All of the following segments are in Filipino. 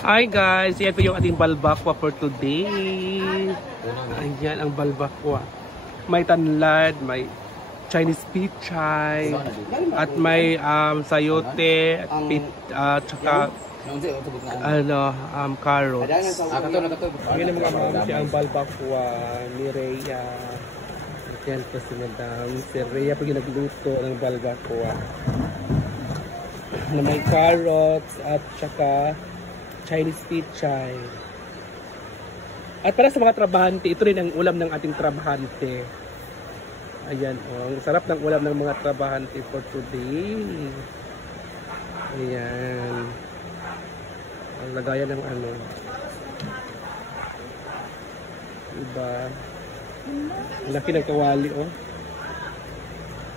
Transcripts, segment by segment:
Hi guys, yan po yung ating balbakwa for today. Ayan ang balbakwa. May tanlad, may Chinese pichay, at may sayote, at saka carrots. Ayan ang mga mamsi ang balbakwa ni Rhea. Ayan po si Madam. Si Rhea po yung nagluto ng balbakwa. Na may carrots at saka Chinese pichay. At para sa mga trabahante, ito rin ang ulam ng ating trabahante. Ayan, ang sarap ng ulam ng mga trabahante for today. Ayan. Ang lagayan ng ano. Diba? Ang laki ng kawali, oh.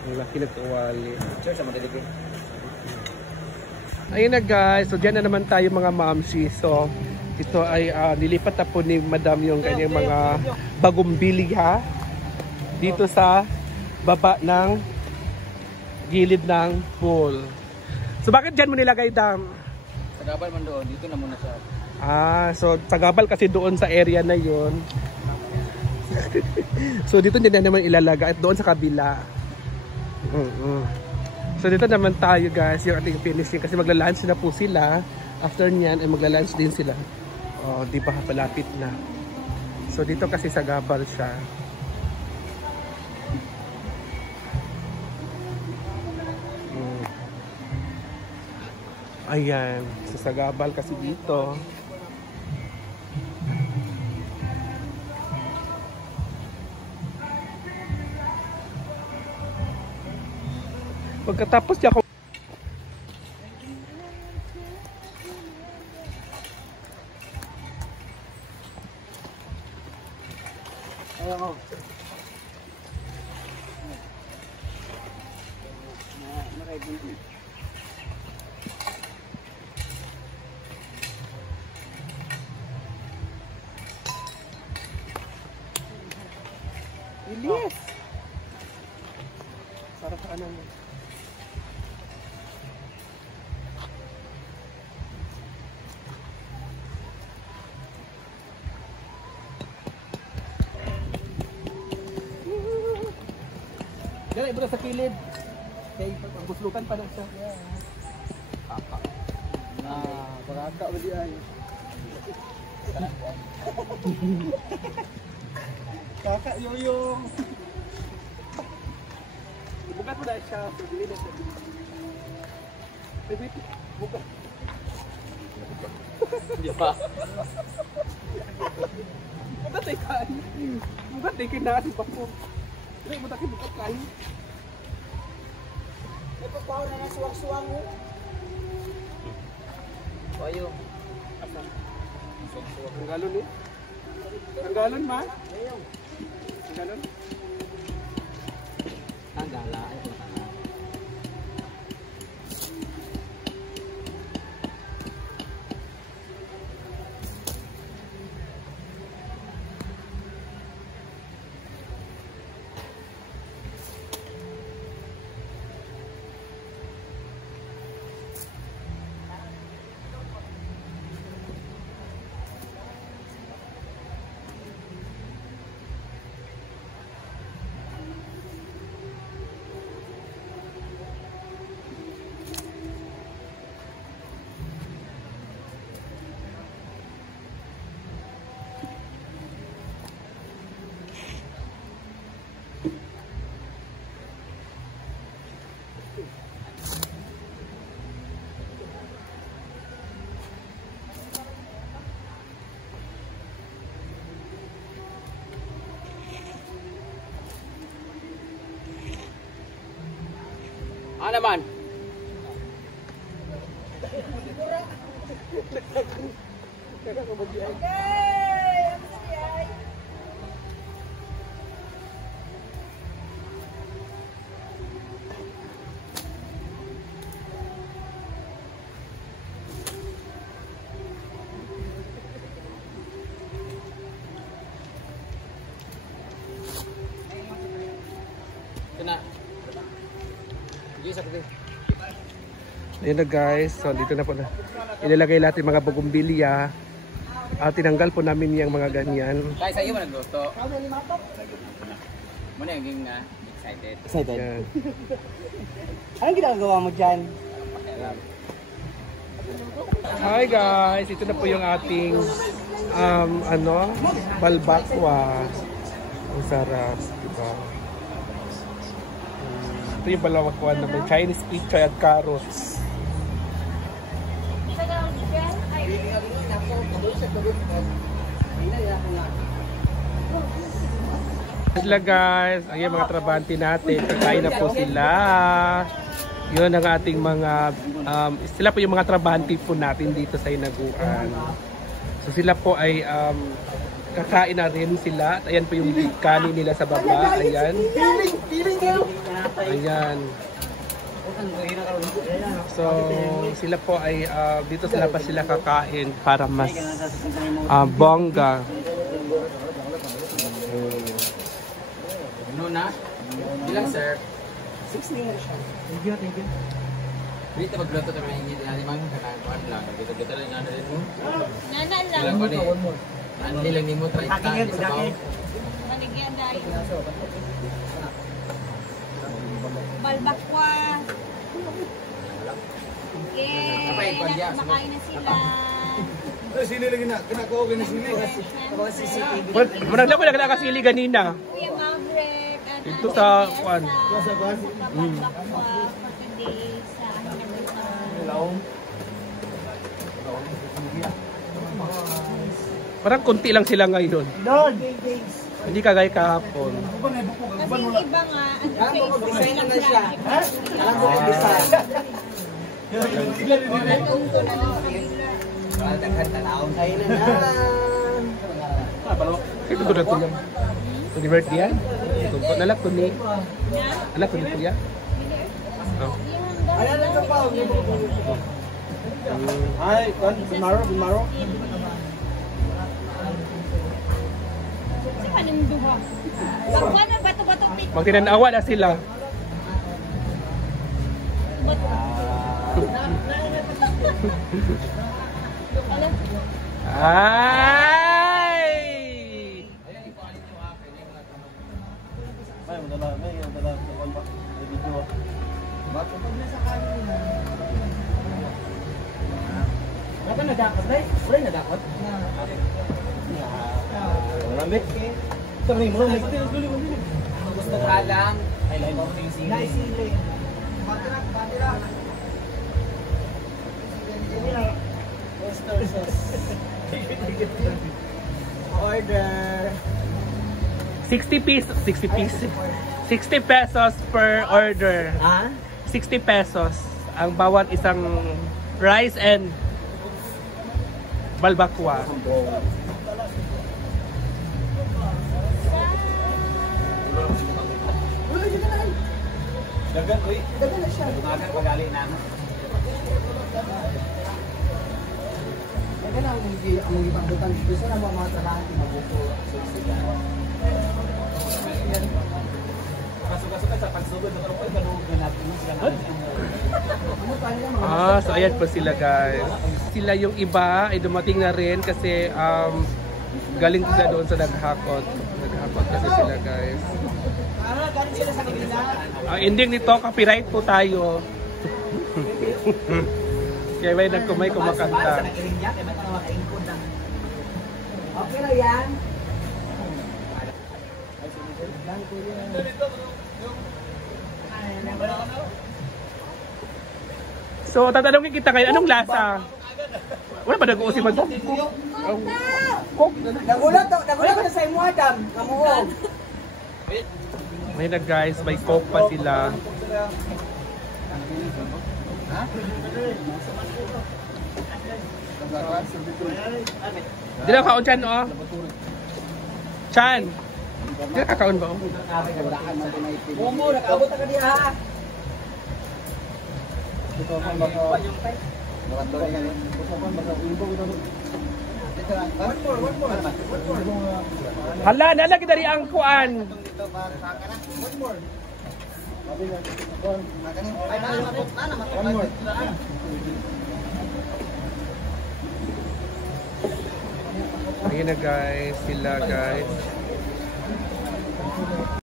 Ang laki ng kawali. Cheers sa madalipin. Ayun na guys, so dyan na naman tayo mga mamsi. So ito ay nilipat na po ni Madam yung kanyang mga bagong bilya dito sa baba ng gilid ng pool. So bakit dyan mo nilagay, Dam? Sa gabal man doon, dito na muna siya. So sa gabal kasi doon sa area na yon. So dito din na naman ilalagay at doon sa kabila. So dito naman tayo guys, yung ating finishing kasi magla-lunch na po sila. After nyan ay magla-lunch din sila. Oh, di ba palapit na. So dito kasi sa gabal siya. Ayan, so sa gabal kasi dito. Pagkatapos niya ako Elias! Sarap sa kanan mo. Dali, bro, sa kilid. Kaya paguslukan pa na siya. Kaka. Baraka ba diyan? Kaka yoyong. Bukat mo na siya. Pagili na siya. Bukat. Di ba? Bukat ay kain. Bukat ay kinasi pa po. Dali, bukat ay bukat kain. Ito pa na ng suwang-suwang mo. Payo. Asan? Ang galon eh. Ang galon ma? Ang galon? Ang gala ay punta. Naman. Kena. Sige, sakit. Ayun na guys, so dito na po na ilalagay natin mga bugumbilya. Tinanggal po namin yung mga ganyan. Kaya sa'yo mo nagluto. Muna yung excited. Excited. Yan. Anong ginagawa mo dyan? Hi guys, ito na po yung ating balbakwa. Ang sarap, diba? Ito yung balbakwa naman, Chinese pichay at carrots. Sila guys, ang yung mga trabante natin, kakain na po sila. Yun ang ating mga, sila po yung mga trabante po natin dito sa Hinaguan. So sila po ay kakain na rin sila. Ayan po yung kanin nila sa baba. Ayan. Ayan. So sila po ay dito sila pa sila kakain para mas bongga. Ano na? Bilang sir? 16 na siya. Thank you, thank you. Dito magluto na may hindi na limang kanaan lang. Dito lang ano rin mo. Nana lang. Ilang ko ni. Andi lang ni mo try ta sa pao. Maligyan dahil. Balbakwa. Okay. Kumakain na sila. Sili lagi na. Kinakaw ka na sili. Ako CCTV. Marag lang ko nakakasili ganina. Kuya Margaret. Ito sa kwan. Balbakwa for today sa Hinaguan. Parang konti lang sila ngayon. Lord! Hindi kagaya kahapon. Kasi yung iba nga, Design na siya. Alam ko yung design. Natuto na lang sa kabila. Ayun na na. Ito ko na ito yan. Ito ni Bert yan. Ito ko nalak ko ni. Anak ko ni Kuya. Oh. Ayan na pa. Ay, Bimaro. Kasi anong duha? Bakwa na bato-bato pit. Magtinanawa na sila. Alam, Ay! Wala na dakot, day? Wala na dakot? Rambit? Ito rin mo, may Gusto ka lang. naisili. Order. 60 pesos. 60 pesos. 60 pesos per order. Ha? 60 pesos ang bawat isang rice and balbakwa. Dagan uy. Dagan na siya. Dumagan pagali na. Dagan na ang ibang butang dito sa mga trabaho di mabuko. Pasok-pasok sa pagsugod sa karupan kanug natin sila. So ayan po sila guys. Sila yung iba ay dumating na rin kasi galing sila doon sa naghakot. Naghakot kasi sila guys. Galing sila sa kabila. Ang ending nito, copyright po tayo. Kaya may nagkumay kumakanta. Okay na yan. So, tatanungin kita ngayon, anong lasa? Wala ba nag-uusip mo ito? Cook. Nagulat ko na sa imo, Adam. Kamuhog. May na guys, may coke pa sila. Di lang kaon Chan, oh. Chan. Di lang kakaon ba, oh? Momo, nag-abot ka diha. One more. Hala, nalagi dari ang kuan. One more. Ayun na guys, sila guys.